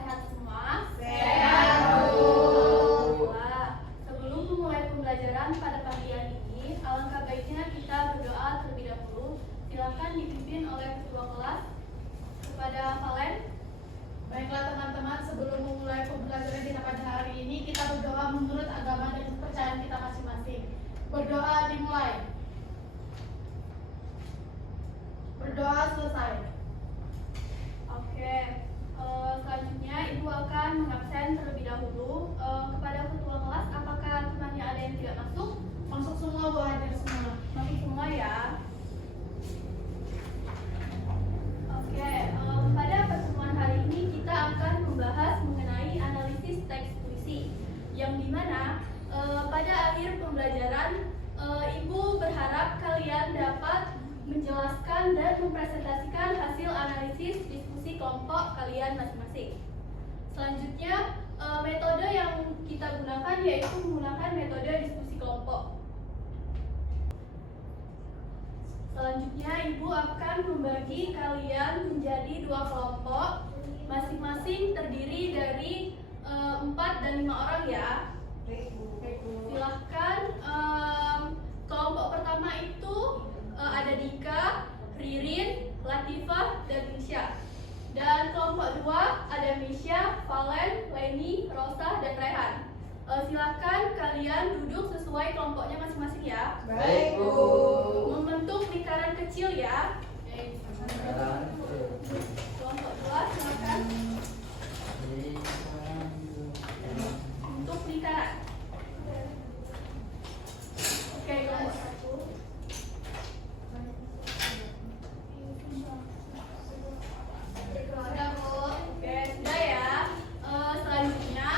sehat semua? Sehat, Bu. Alhamdulillah. Sebelum memulai pembelajaran pada pagi hari ini, alangkah baiknya kita berdoa terlebih dahulu. Silakan dipimpin oleh ketua kelas. Kepada Valen. Baiklah teman-teman, sebelum memulai pembelajaran kita pada hari ini, kita berdoa menurut agama dan kepercayaan kita masing-masing. Berdoa dimulai. Berdoa selesai. Oke, selanjutnya Ibu akan mengabsen terlebih dahulu. Kepada ketua kelas, apakah temannya ada yang tidak masuk? Masuk semua, Bu, hadir semua. Masuk semua ya. Oke, pada pertemuan hari ini kita akan membahas mengenai analisis teks puisi, yang dimana pada akhir pembelajaran Ibu berharap kalian dapat menjelaskan dan mempresentasikan hasil analisis diskusi kelompok kalian masing-masing. Selanjutnya, metode yang kita gunakan yaitu menggunakan metode diskusi kelompok. Selanjutnya, Ibu akan membagi kalian menjadi 2 kelompok, masing-masing terdiri dari 4 dan 5 orang ya. Silahkan, kelompok pertama itu ada Dika, Ririn, Latifah, dan Insya. Dan kelompok 2 ada Misha, Valen, Leni, Rosa, dan Rehan. Silahkan kalian duduk sesuai kelompoknya masing-masing ya. Baik, Bu. Membentuk lingkaran kecil ya. Kelompok 2 silakan bentuk lingkaran. Oke, kelompok 1. Sudah, Bu. Oke, sudah ya. Selanjutnya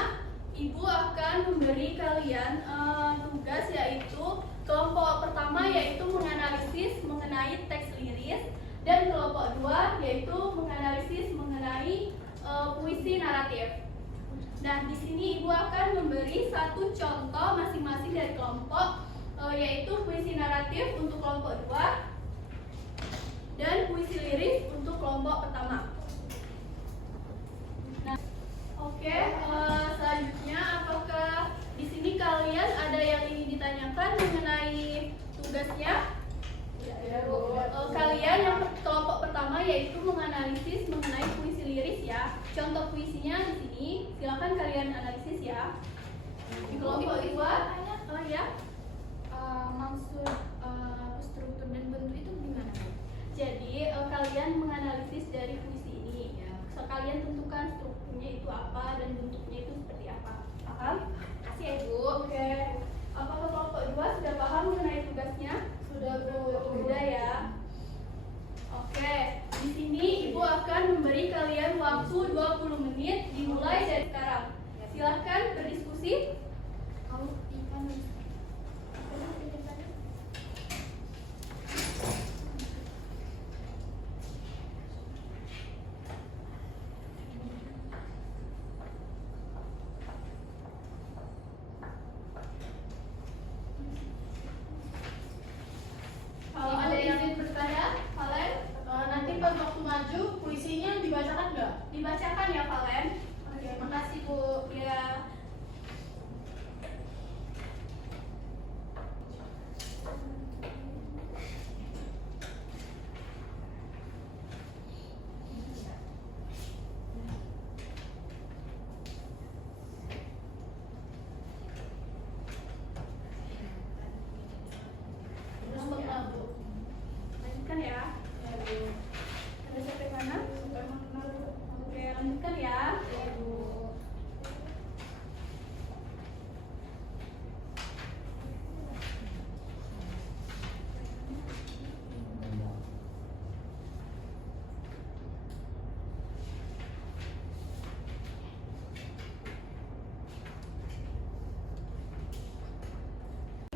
Ibu akan memberi kalian tugas yaitu kelompok pertama yaitu menganalisis mengenai teks liris dan kelompok 2 yaitu menganalisis mengenai puisi naratif. Nah, di sini Ibu akan memberi 1 contoh masing-masing dari kelompok yaitu puisi naratif untuk kelompok 2 dan puisi liris untuk kelompok pertama. Nah, oke, selanjutnya apakah di sini kalian ada yang ingin ditanyakan mengenai tugasnya? Ya, Bu. Kalian yang kelompok pertama yaitu menganalisis mengenai puisi liris ya. Contoh puisinya di sini, silakan kalian analisis ya. Di kelompok 2, ya. Maksud struktur dan bentuk itu gimana? Jadi kalian menganalisis dari puisi ini ya. Kalian tentukan strukturnya itu apa dan bentuknya itu seperti apa. Paham? Kasih ya, Bu. Oke. Apakah kelompok 2 sudah paham mengenai tugasnya? Sudah, Bu. Sudah ya. Oke. Di sini Ibu akan memberi kalian waktu 20 menit dimulai dari sekarang. Silahkan berdiskusi. Kalau ikan Kalau ada yang bertanya, Valen, Nanti pas waktu maju, puisinya dibacakan nggak? dibacakan ya Valen. Oke, makasih Bu. Ya. Terus mana, Bu? Lanjutkan ya. Ya, Bu. Ada sampai mana? Oke, lanjutkan ya. Ya, Bu.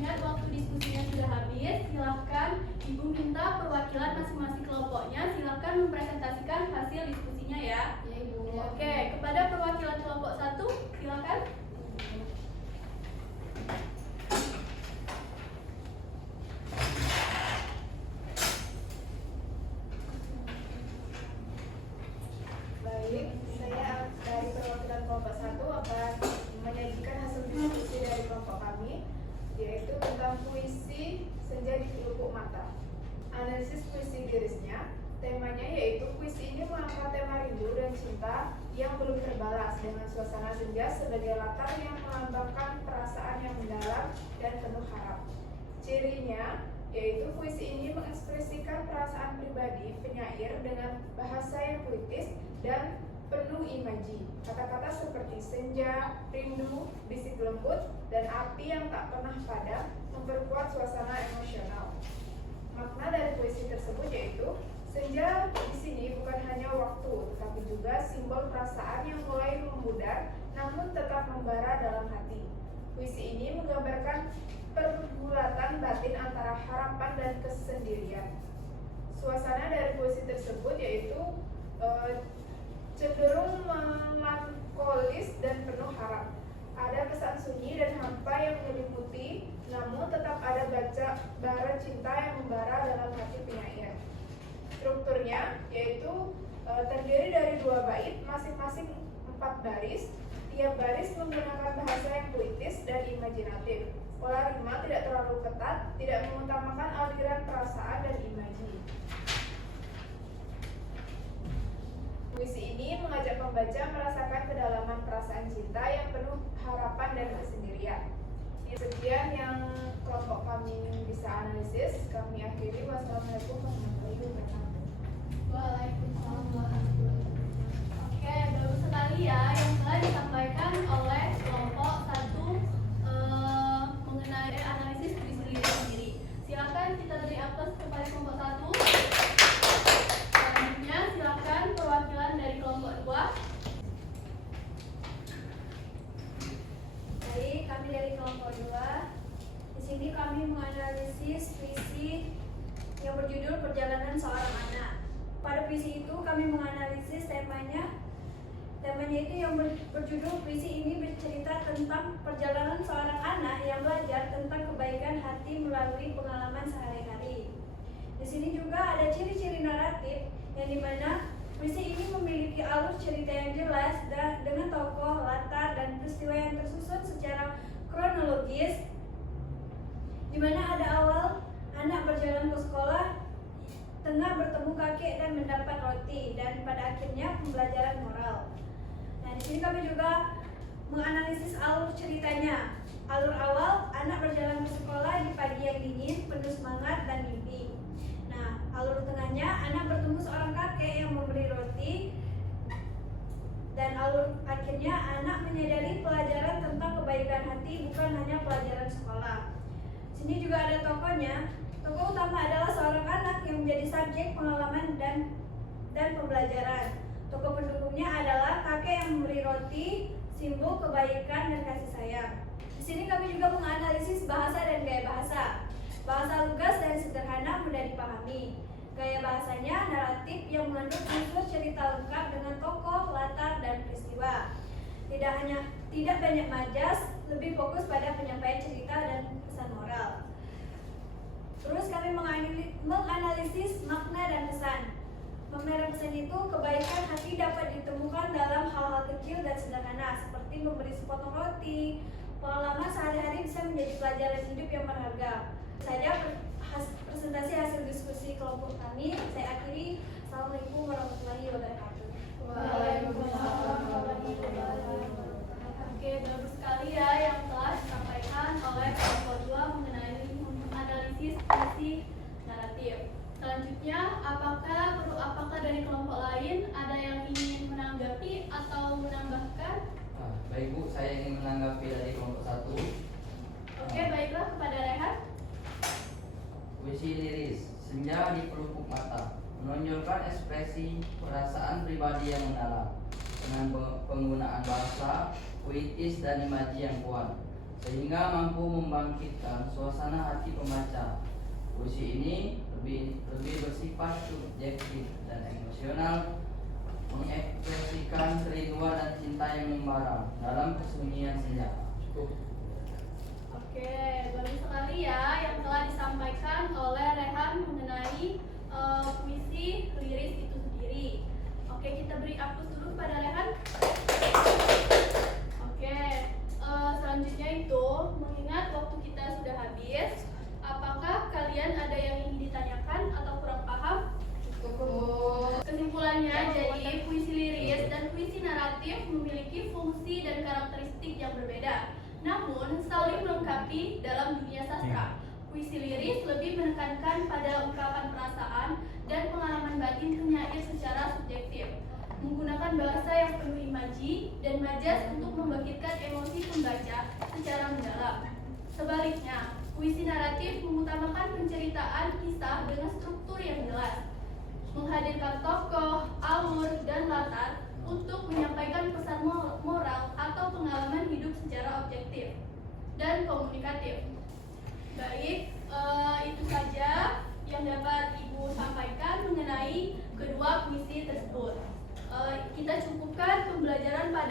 Ingat waktu diskusinya sudah habis, silahkan Ibu minta perwakilan masing-masing kelompoknya silahkan mempresentasikan hasil diskusinya ya. ya Ibu. Oke, kepada perwakilan kelompok 1 silahkan. Baik, saya dari dalam puisi Senja di Pelupuk Mata. Analisis puisi lirisnya, temanya yaitu puisi ini mengangkat tema rindu dan cinta yang belum terbalas dengan suasana senja sebagai latar yang melambangkan perasaan yang mendalam dan penuh harap. Cirinya yaitu puisi ini mengekspresikan perasaan pribadi penyair dengan bahasa yang puitis dan penuh imaji. Kata-kata seperti senja, rindu, bisik lembut, dan api yang tak pernah padam memperkuat suasana emosional. Makna dari puisi tersebut yaitu senja di sini bukan hanya waktu, tetapi juga simbol perasaan yang mulai memudar namun tetap membara dalam hati. Puisi ini menggambarkan pergulatan batin antara harapan dan kesendirian. Suasana dari puisi tersebut yaitu cenderung melankolis dan penuh harap. Ada kesan sunyi dan hampa yang menyelimuti, namun tetap ada bara cinta yang membara dalam hati penyair. Strukturnya yaitu terdiri dari 2 bait, masing-masing 4 baris. Tiap baris menggunakan bahasa yang puitis dan imajinatif. Pola rima tidak terlalu ketat, tidak mengutamakan aliran perasaan dan imaji. Puisi ini mengajak pembaca merasakan kedalaman perasaan cinta yang penuh harapan dan kesendirian. Sekian yang kelompok kami bisa analisis. Kami akhiri. Wassalamualaikum warahmatullahi wabarakatuh. Waalaikumsalam warahmatullahi wabarakatuh. Oke, bagus sekali ya yang telah disampaikan oleh kelompok 1 mengenai analisis puisi lirik sendiri. Silakan kita beri aplaus kepada kelompok 1. Selanjutnya silakan perwakilan dari kelompok 2. Baik, kami dari kelompok 2. Di sini kami menganalisis puisi yang berjudul Perjalanan Seorang Anak. Pada puisi itu kami menganalisis temanya. Temanya itu yang berjudul puisi ini bercerita tentang perjalanan seorang anak yang belajar tentang kebaikan hati melalui pengalaman sehari-hari. Di sini juga ada ciri-ciri naratif yang dimana puisi ini memiliki alur cerita yang jelas dan dengan tokoh, latar, dan peristiwa yang tersusun secara kronologis, di mana ada awal anak berjalan ke sekolah, tengah bertemu kakek dan mendapat roti, dan pada akhirnya pembelajaran moral. Nah, di sini kami juga menganalisis alur ceritanya. Alur awal, anak berjalan ke sekolah di pagi yang dingin, penuh semangat dan mimpi. Nah, alur tengahnya, anak bertemu seorang kakek yang memberi roti. Dan alur akhirnya, anak menyadari pelajaran tentang kebaikan hati bukan hanya pelajaran sekolah. Sini juga ada tokohnya. Tokoh utama adalah seorang anak yang menjadi subjek pengalaman dan pembelajaran. Tokoh pendukungnya adalah kakek yang memberi roti, simbol kebaikan dan kasih sayang. Di sini kami juga menganalisis bahasa dan gaya bahasa. Bahasa lugas dan sederhana mudah dipahami. Gaya bahasanya naratif yang mengandung unsur cerita lengkap dengan tokoh, latar, dan peristiwa. Tidak banyak majas, lebih fokus pada penyampaian cerita dan pesan moral. Terus kami menganalisis makna dan pesan. Makna pesan itu kebaikan hati dapat ditemukan dalam hal-hal kecil dan sederhana seperti memberi sepotong roti. Pengalaman sehari-hari bisa menjadi pelajaran hidup yang berharga. Saja presentasi hasil diskusi kelompok kami. Saya akhiri. Assalamualaikum warahmatullahi wabarakatuh. Waalaikumsalam warahmatullahi wabarakatuh. Oke, bagus sekali ya yang telah disampaikan oleh kelompok 2 mengenai analisis puisi naratif. Selanjutnya, apakah dari kelompok lain ada yang ingin menanggapi atau menambahkan? Baik Bu, saya ingin menanggapi dari kelompok 1. Oke, baiklah, kepada Rehan. Puisi liris Senja di Pelupuk Mata menonjolkan ekspresi perasaan pribadi yang mendalam dengan penggunaan bahasa puitis dan imaji yang kuat, sehingga mampu membangkitkan suasana hati pembaca. Puisi ini lebih bersifat subjektif dan emosional, mengekspresikan kerinduan dan cinta yang membara dalam kesunyian senja. Cukup. Oke, bagus sekali ya yang telah disampaikan oleh Rehan mengenai puisi liris itu sendiri. Oke, kita beri aplaus dulu kepada Rehan. Oke, selanjutnya itu mengingat waktu kita sudah habis, memiliki fungsi dan karakteristik yang berbeda, namun saling melengkapi dalam dunia sastra. Puisi liris lebih menekankan pada ungkapan perasaan dan pengalaman batin penyair secara subjektif, menggunakan bahasa yang penuh imaji dan majas untuk membangkitkan emosi pembaca secara mendalam. Sebaliknya, puisi naratif mengutamakan penceritaan kisah dengan struktur yang jelas, menghadirkan tokoh, alur, dan latar untuk menyampaikan pesan moral atau pengalaman hidup secara objektif dan komunikatif. Baik, itu saja yang dapat Ibu sampaikan mengenai kedua puisi tersebut. Kita cukupkan pembelajaran pada